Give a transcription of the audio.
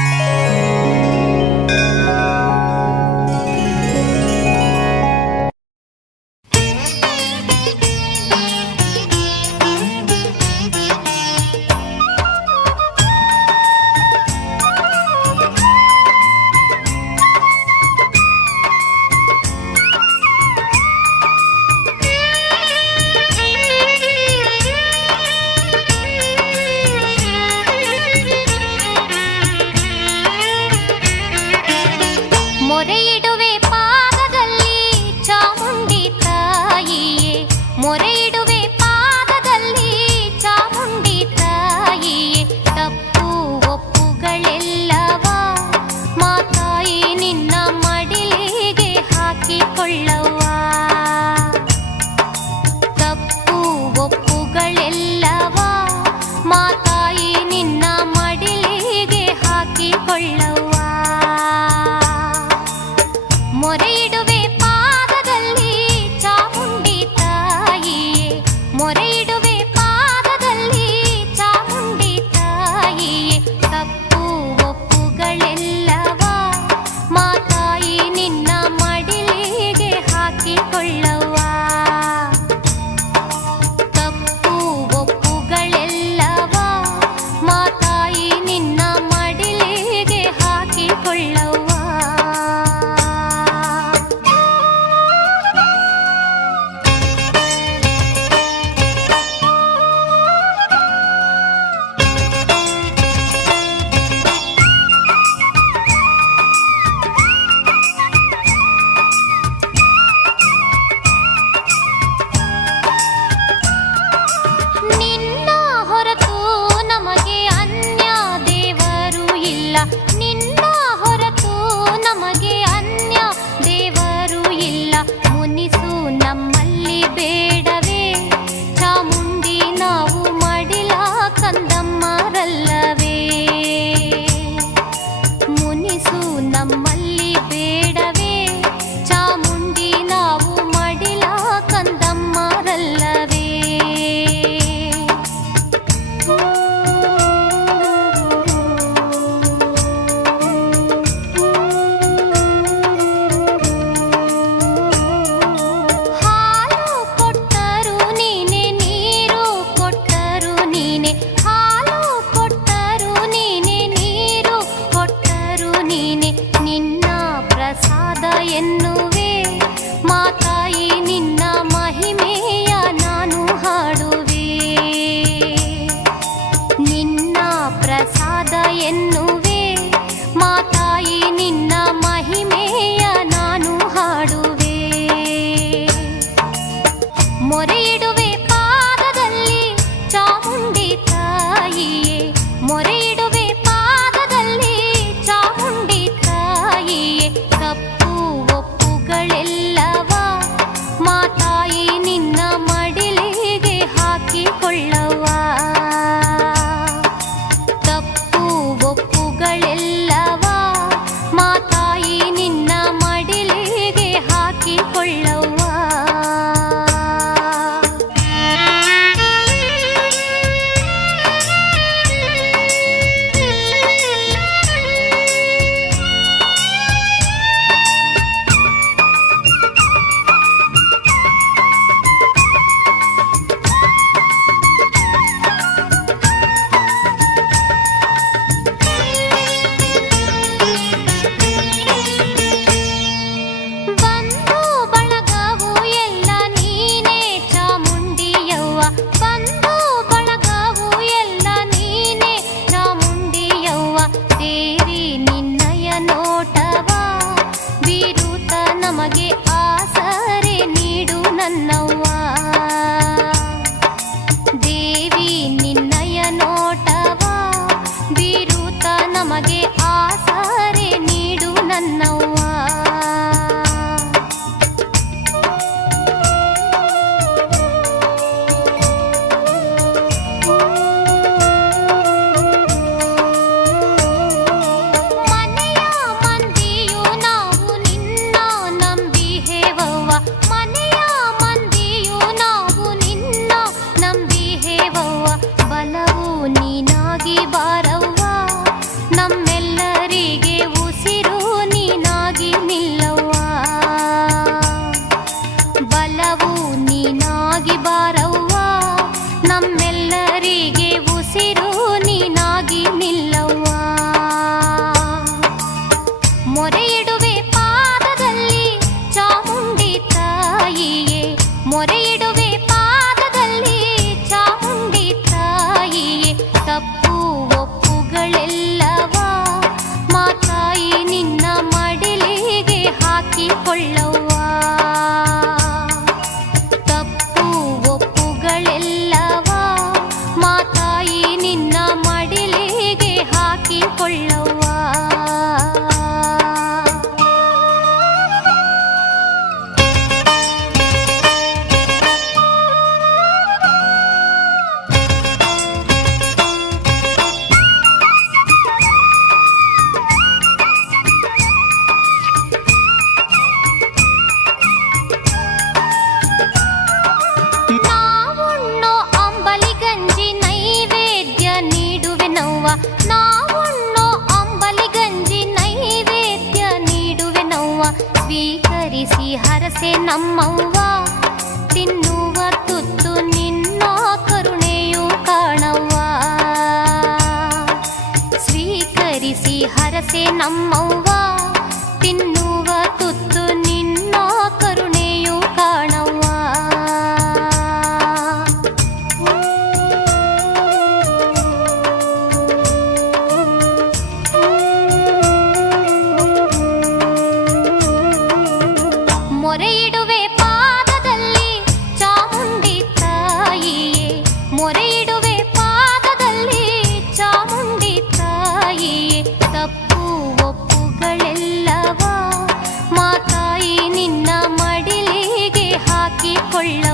Música முறையிடும் ಸ್ವೀಕರಿಸಿ ಹರಸೆ ನಮ್ಮವ್ವ. ತಿನ್ನುವ ತುತ್ತು ನಿನ್ನ ಕರುಣೆಯು ಕಾಣವ್ವ. ಸ್ವೀಕರಿಸಿ ಹರಸೆ ನಮ್ಮವ್ವ. ಮೊರೆಯಿಡುವೆ ಪಾದದಲ್ಲಿ ಚಾಮುಂಡಿ ತಾಯಿಯೇ. ಮೊರೆಯಿಡುವೆ ಪಾದದಲ್ಲಿ ಚಾಮುಂಡಿ ತಾಯಿಯೇ. ತಪ್ಪು ಒಪ್ಪುಗಳೆಲ್ಲವ? ಮಾತಾಯಿ ನಿನ್ನ ಮಡಿಲಿಗೆ ಹಾಕಿಕೊಳ್ಳ